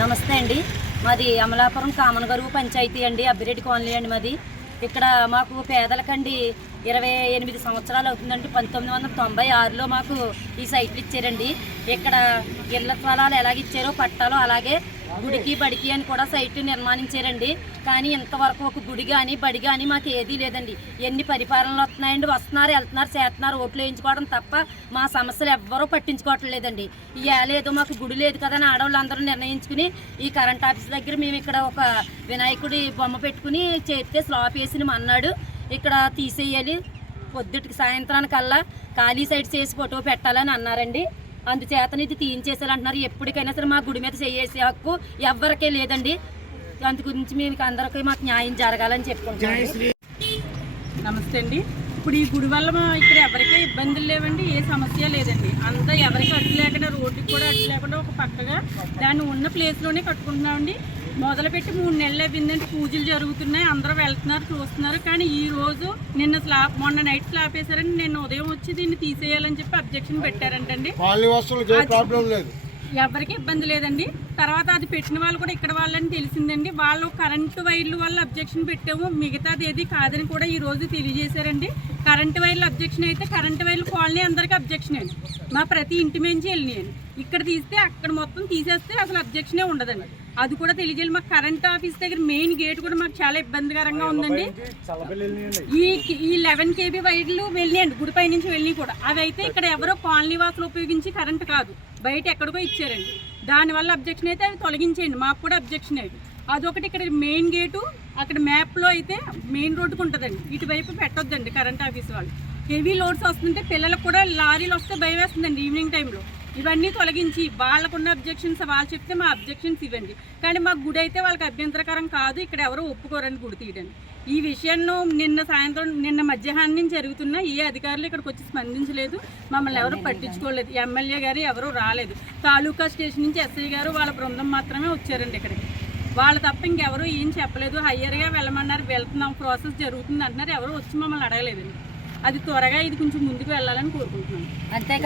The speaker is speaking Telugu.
నమస్తే అండి. మాది అమలాపురం కామనగరువు పంచాయతీ అండి, అబ్బిరెడ్డి కాలనీ అండి మాది. ఇక్కడ మాకు పేదలకండి 28 సంవత్సరాలు అవుతుందండి. 1996లో మాకు ఈ సైట్లు ఇచ్చారండి. ఇక్కడ ఇళ్ల స్థలాలు ఎలాగిచ్చారో పట్టాలో అలాగే గుడికి బడికి అని కూడా సైట్లు నిర్మాణించారండి. కానీ ఇంతవరకు ఒక గుడి కానీ బడి కానీ మాకు ఏదీ లేదండి. ఎన్ని పరిపాలనలు వస్తున్నాయండి, వస్తున్నారు వెళ్తున్నారు చేస్తున్నారు, ఓట్లు వేయించుకోవడం తప్ప మా సమస్యలు ఎవ్వరూ పట్టించుకోవట్లేదండి. ఏదో మాకు గుడి లేదు కదా అని ఆడవాళ్ళందరూ నిర్ణయించుకుని ఈ కరెంట్ ఆఫీస్ దగ్గర మేము ఇక్కడ ఒక వినాయకుడి బొమ్మ పెట్టుకుని చేస్తే స్లాబ్ వేసి అన్నాడు. ఇక్కడ తీసేయాలి, పొద్దుటికి సాయంత్రానికల్లా ఖాళీ సైడ్ చేసి ఫోటో పెట్టాలని అన్నారండి. అందుచేతను ఇది తీయించేసేయాలంటున్నారు. ఎప్పటికైనా సరే మా గుడి మీద చేసే హక్కు ఎవరికే లేదండి. అందు గురించి మీకు అందరికీ మాకు న్యాయం జరగాలని చెప్పుకుంటున్నాను. నమస్తే అండి. ఇప్పుడు ఈ గుడి వల్ల ఇక్కడ ఎవరికీ ఇబ్బందులు లేవండి, ఏ సమస్య లేదండి. అంతా ఎవరికి అడ్డు లేకుండా, రోడ్డుకి కూడా అడ్డు లేకుండా ఒక పక్కగా దాన్ని ఉన్న ప్లేస్లోనే కట్టుకుంటున్నామండి. మొదలుపెట్టి 3 నెలలు అయిందంటే పూజలు జరుగుతున్నాయి, అందరూ వెళ్తున్నారు చూస్తున్నారు. కానీ ఈ రోజు మొన్న నైట్ స్లాబ్ వేసారండి, నిన్న ఉదయం వచ్చి దీన్ని తీసేయాలని చెప్పి అబ్జెక్షన్ పెట్టారంటండి. ఎవరికి ఇబ్బంది లేదండి. తర్వాత అది పెట్టిన వాళ్ళు కూడా ఇక్కడ వాళ్ళని తెలిసిందండి. వాళ్ళు కరెంటు వైర్లు వల్ల అబ్జెక్షన్ పెట్టాము, మిగతాది ఏది కాదని కూడా ఈ రోజు తెలియజేశారండి. కరెంటు వైర్లు అబ్జెక్షన్ అయితే కరెంటు వైర్లు కాలనీ అందరికీ అబ్జెక్షన్ అండి. మా ప్రతి ఇంటి నుంచి వెళ్ళినాయండి. ఇక్కడ తీస్తే అక్కడ మొత్తం తీసేస్తే అసలు అబ్జెక్షనే ఉండదండి. అది కూడా తెలియజేయాలి. మాకు కరెంట్ ఆఫీస్ దగ్గర మెయిన్ గేట్ కూడా మాకు చాలా ఇబ్బందికరంగా ఉందండి. ఈ 11 KB వైర్లు వెళ్ళినాయండి, గుడిపై నుంచి వెళ్ళి కూడా. అవి అయితే ఇక్కడ ఎవరో కాలనీ వాసులు ఉపయోగించి కరెంట్ కాదు, బయట ఎక్కడికో ఇచ్చారండి. దానివల్ల అబ్జెక్షన్ అయితే అవి తొలగించేయండి. మాకు కూడా అబ్జెక్షన్ అయ్యి అదొకటి. ఇక్కడ మెయిన్ గేటు అక్కడ మ్యాప్లో అయితే మెయిన్ రోడ్డుకు ఉంటుందండి, ఇటువైపు పెట్టొద్దండి కరెంట్ ఆఫీస్ వాళ్ళు. హెవీ లోడ్స్ వస్తుంటే పిల్లలకు కూడా లారీలు వస్తే భయం వేస్తుందండి ఈవినింగ్ టైంలో. ఇవన్నీ తొలగించి వాళ్ళకున్న అబ్జెక్షన్స్ వాళ్ళు చెప్తే మా అబ్జెక్షన్స్ ఇవ్వండి. కానీ మా గుడి అయితే వాళ్ళకి అభ్యంతరకరం కాదు, ఇక్కడ ఎవరో ఒప్పుకోరండి గుడి తీయడానికి. ఈ విషయాన్ని నిన్న మధ్యాహ్నం నుంచి జరుగుతున్నా ఏ అధికారులు ఇక్కడికి వచ్చి స్పందించలేదు, మమ్మల్ని ఎవరు పట్టించుకోలేదు. ఎమ్మెల్యే గారు ఎవరు రాలేదు. తాలూకా స్టేషన్ నుంచి ఎస్ఐ గారు వాళ్ళ బృందం మాత్రమే వచ్చారండి ఇక్కడికి. వాళ్ళు తప్ప ఇంకెవరు ఏం చెప్పలేదు. హయ్యర్గా వెళ్ళమన్నారు, వెళ్తున్నాం, ప్రాసెస్ జరుగుతుంది అంటున్నారు. ఎవరు వచ్చి మమ్మల్ని అడగలేదండి. అది త్వరగా ఇది కొంచెం ముందుకు వెళ్ళాలని కోరుకుంటున్నాను. అంతే.